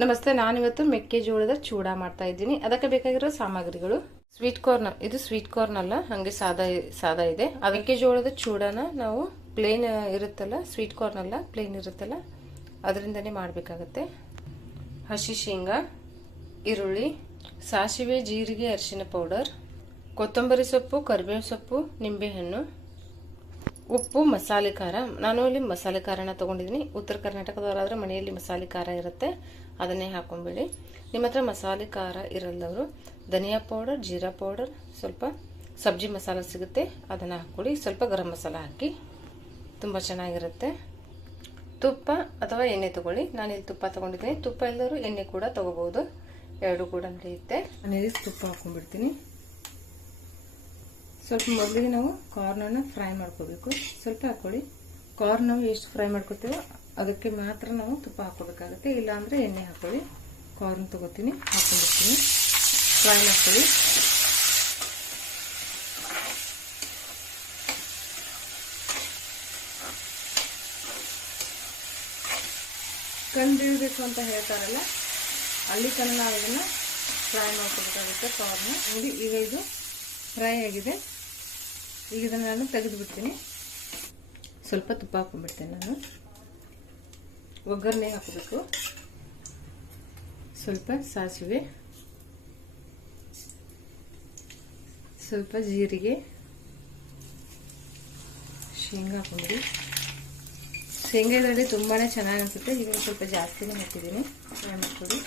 ನಮಸ್ತೆ, ನಾನಿವತ್ತು ಮೆಕ್ಕೆಜೋಳದ ಚೂಡ ಮಾಡ್ತಾ ಇದ್ದೀನಿ. ಅದಕ್ಕೆ ಬೇಕಾಗಿರೋ ಸಾಮಗ್ರಿಗಳು? ಸ್ವೀಟ್ ಕಾರ್ನ್ ಇದು ಸ್ವೀಟ್ ಕಾರ್ನ್ ಅಲ್ಲ, ಹಂಗೆ ಸಾದಾ ಸಾದಾ ಇದೆ. ಮೆಕ್ಕೆಜೋಳದ ಚೂಡನ ನಾವು ಪ್ಲೇನ್ ಇರುತ್ತಲ್ಲ ಸ್ವೀಟ್ ಕಾರ್ನ್ ಅಲ್ಲ ಪ್ಲೇನ್ ಇರುತ್ತಲ್ಲ, ಅದರಿಂದನೇ ಮಾಡಬೇಕಾಗತ್ತೆ. ಹಸಿ ಶೇಂಗಾ, ಈರುಳ್ಳಿ, ಸಾಸಿವೆ, ಜೀರಿಗೆ, ಅರಿಶಿನ ಪೌಡರ್, ಕೊತ್ತಂಬರಿ ಸೊಪ್ಪು ಕರಿಬೇವು ಸೊಪ್ಪು, ನಿಂಬೆಹಣ್ಣು ಉಪ್ಪು, ಮಸಾಲೆ, ಖಾರ. ನಾನು ಇಲ್ಲಿ ಮಸಾಲೆ ಖಾರನ ತೊಗೊಂಡಿದ್ದೀನಿ. ಉತ್ತರ ಕರ್ನಾಟಕದವರಾದರೆ ಮನೆಯಲ್ಲಿ ಮಸಾಲೆ ಖಾರ ಇರುತ್ತೆ. ಅದನ್ನೇ ಹಾಕೊಂಬಿಡಿ. ನಿಮ್ಮ ಹತ್ರ ಮಸಾಲೆ ಖಾರ ಇರಲ್ಲವರು, ಧನಿಯಾ ಪೌಡರ್, ಜೀರಾ ಪೌಡರ್, ಸ್ವಲ್ಪ ಸಬ್ಜಿ ಮಸಾಲ ಸಿಗುತ್ತೆ. ಅದನ್ನು ಹಾಕ್ಕೊಡಿ. ಸ್ವಲ್ಪ ಗರಂ ಮಸಾಲ ಹಾಕಿ. ತುಂಬ ಚೆನ್ನಾಗಿರುತ್ತೆ. ತುಪ್ಪ ಅಥವಾ ಎಣ್ಣೆ ತಗೊಳ್ಳಿ. ನಾನಿಲ್ಲಿ ತುಪ್ಪ ತೊಗೊಂಡಿದ್ದೀನಿ. ತುಪ್ಪ ಇಲ್ಲದರೂ ಎಣ್ಣೆ ಕೂಡ ತೊಗೋಬೋದು. ಎರಡು ಕೂಡ ನಡೆಯುತ್ತೆ. ಇಲ್ಲಿ ತುಪ್ಪ ಹಾಕೊಂಡ್ಬಿಡ್ತೀನಿ. ಸ್ವಲ್ಪ ಮೊದಲಿಗೆ ನಾವು ಕಾರ್ನನ್ನು ಫ್ರೈ ಮಾಡ್ಕೋಬೇಕು. ಸ್ವಲ್ಪ ಹಾಕ್ಕೊಳ್ಳಿ ಕಾರ್ನ್ ನಾವು ಎಷ್ಟು ಫ್ರೈ ಮಾಡ್ಕೋತೀವೋ ಅದಕ್ಕೆ ಮಾತ್ರ ನಾವು ತುಪ್ಪ ಹಾಕೋಬೇಕಾಗುತ್ತೆ ಇಲ್ಲಾಂದರೆ ಎಣ್ಣೆ ಹಾಕ್ಕೊಳ್ಳಿ ಕಾರ್ನ್ ತಗೋತೀನಿ. ಹಾಕೊಂಡಿರ್ತೀನಿ ಫ್ರೈ ಮಾಡ್ಕೊಳ್ಳಿ. ಕಂಡಿಡಬೇಕು ಅಂತ ಹೇಳ್ತಾರಲ್ಲ ಅಲ್ಲಿ ತನಕ ನಾವು ಇದನ್ನು ಫ್ರೈ ಮಾಡ್ಕೋಬೇಕಾಗುತ್ತೆ ಕಾರ್ನ್ ನೋಡಿ, ಈಗ ಇದು ಫ್ರೈ ಆಗಿದೆ. ಈಗ ಇದನ್ನು ನಾನು ತೆಗೆದು ಬಿಡ್ತೀನಿ ಸ್ವಲ್ಪ ತುಪ್ಪ ಹಾಕೊಂಡ್ಬಿಡ್ತೀನಿ ನಾನು. ಒಗ್ಗರಣೆ ಹಾಕಬೇಕು. ಸ್ವಲ್ಪ ಸಾಸಿವೆ. ಸ್ವಲ್ಪ ಜೀರಿಗೆ. ಶೇಂಗಾ ಹಾಕೊಂಡ್ರಿ ಶೇಂಗಾದಲ್ಲಿ ತುಂಬಾ ಚೆನ್ನಾಗಿ ಅನಿಸುತ್ತೆ. ಈಗ ಸ್ವಲ್ಪ ಜಾಸ್ತಿನೇ ಹಾಕಿದ್ದೀನಿ. ಫ್ರೈ ಮಾಡ್ಕೊಡಿ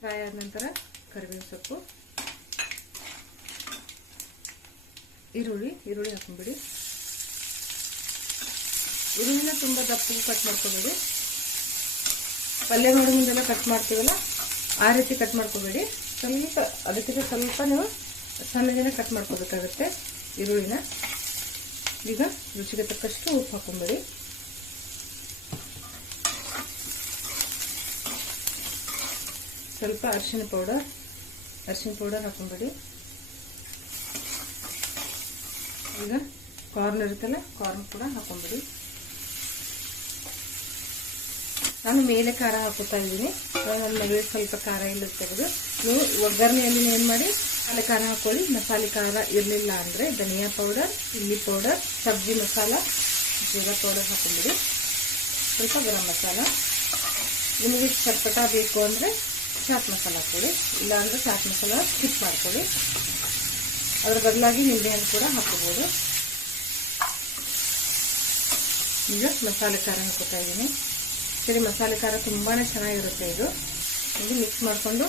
ಫ್ರೈ ಆದ ನಂತರ ಕರಿಬೇವು ಸೊಪ್ಪು. ಈರುಳ್ಳಿ ಈರುಳ್ಳಿ ಹಾಕೊಂಡ್ಬಿಡಿ ಈರುಳ್ಳಿನ ತುಂಬ ದಪ್ಪಗೆ ಕಟ್ ಮಾಡ್ಕೋಬೇಡಿ. ಪಲ್ಯ ಮಾಡೋ ಮುಂದೆಲ್ಲ ಕಟ್ ಮಾಡ್ತೀವಲ್ಲ, ಆ ರೀತಿ ಕಟ್ ಮಾಡ್ಕೋಬೇಡಿ. ಸ್ವಲ್ಪ, ಅದಕ್ಕಿಂತ ಸ್ವಲ್ಪ ನೀವು ಸಣ್ಣದಿನ ಕಟ್ ಮಾಡ್ಕೋಬೇಕಾಗುತ್ತೆ ಈರುಳ್ಳಿನ. ಈಗ ರುಚಿಗೆ ತಕ್ಕಷ್ಟು ಉಪ್ಪು ಹಾಕೊಂಬೇಡಿ ಸ್ವಲ್ಪ ಅರಿಶಿನ ಪೌಡರ್ ಅರಿಶಿನ ಪೌಡರ್ ಹಾಕೊಂಬೇಡಿ ಈಗ ಕಾರ್ನ್ ಇರುತ್ತಲ್ಲ ಕಾರ್ನ್ ಕೂಡ ಹಾಕೊಂಬಿಡಿ ನಾನು ಮೇಲೆ ಖಾರ ಹಾಕೋತಾ ಇದ್ದೀನಿ. ನನ್ನ ಮಗಳಿಗೆ ಸ್ವಲ್ಪ ಖಾರ ಇಲ್ಲ ತೆಗೆದು, ನೀವು ಒಗ್ಗರಣೆಯಲ್ಲಿ ಏನು ಮಾಡಿ ಮಸಾಲೆ ಖಾರ ಹಾಕೊಳ್ಳಿ. ಮಸಾಲೆ ಖಾರ ಇರಲಿಲ್ಲ ಅಂದರೆ ಧನಿಯಾ ಪೌಡರ್ ಚಿಲ್ಲಿ ಪೌಡರ್ ಸಬ್ಜಿ ಮಸಾಲ, ಜೀರಾ ಪೌಡರ್ ಹಾಕೊಂಬಿಡಿ ಸ್ವಲ್ಪ ಗರಂ ಮಸಾಲ. ನಿಮಗೆ ಚಟ್ಪಟ ಬೇಕು ಅಂದರೆ ಚಾಟ್ ಮಸಾಲ ಹಾಕೊಳ್ಳಿ ಇಲ್ಲಾಂದರೆ ಚಾಟ್ ಮಸಾಲ ಸ್ಕಿಪ್ ಮಾಡ್ಕೊಳ್ಳಿ. ಅದ್ರ ಬದಲಾಗಿ ನಿಂಬೆಹಣ್ಣು ಕೂಡ ಹಾಕೋಬಹುದು. ಈಗ ಮಸಾಲೆ ಖಾರ ಹಾಕೋತಾ ಇದ್ದೀನಿ. ಸರಿ, ಮಸಾಲೆ ಖಾರ ತುಂಬಾ ಚೆನ್ನಾಗಿರುತ್ತೆ ಇದು. ಇದು ಮಿಕ್ಸ್ ಮಾಡಿಕೊಂಡು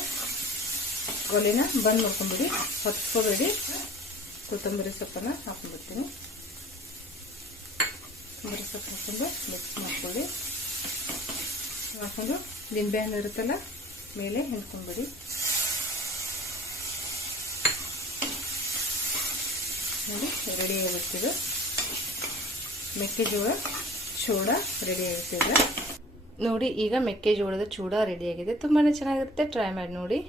ಒಲೆನ ಬಂದ್ ಮಾಡ್ಕೊಂಬಿಡಿ. ಹೊತ್ಕೋಬೇಡಿ. ಕೊತ್ತಂಬರಿ ಸೊಪ್ಪನ್ನು ಹಾಕೊಂಡ್ಬಿಡ್ತೀನಿ. ಕೊತ್ತಂಬರಿ ಸೊಪ್ಪು ಹಾಕೊಂಡು ಮಿಕ್ಸ್ ಮಾಡ್ಕೊಳ್ಳಿ. ಹಾಕೊಂಡು ನಿಂಬೆಹಣ್ಣು ಇರುತ್ತಲ್ಲ, ಮೇಲೆ ಹಿಂಡ್ಕೊಂಡ್ಬಿಡಿ ನೋಡಿ, ರೆಡಿ ಆಗಿರ್ತಿದೆ ಮೆಕ್ಕೆಜೋಳ ಚೂಡ ರೆಡಿ ಆಗುತ್ತಿದೆ ನೋಡಿ, ಈಗ ಮೆಕ್ಕೆಜೋಳದ ಚೂಡ ರೆಡಿಯಾಗಿದೆ ತುಂಬಾ ಚೆನ್ನಾಗಿರುತ್ತೆ. ಟ್ರೈ ಮಾಡಿ ನೋಡಿ.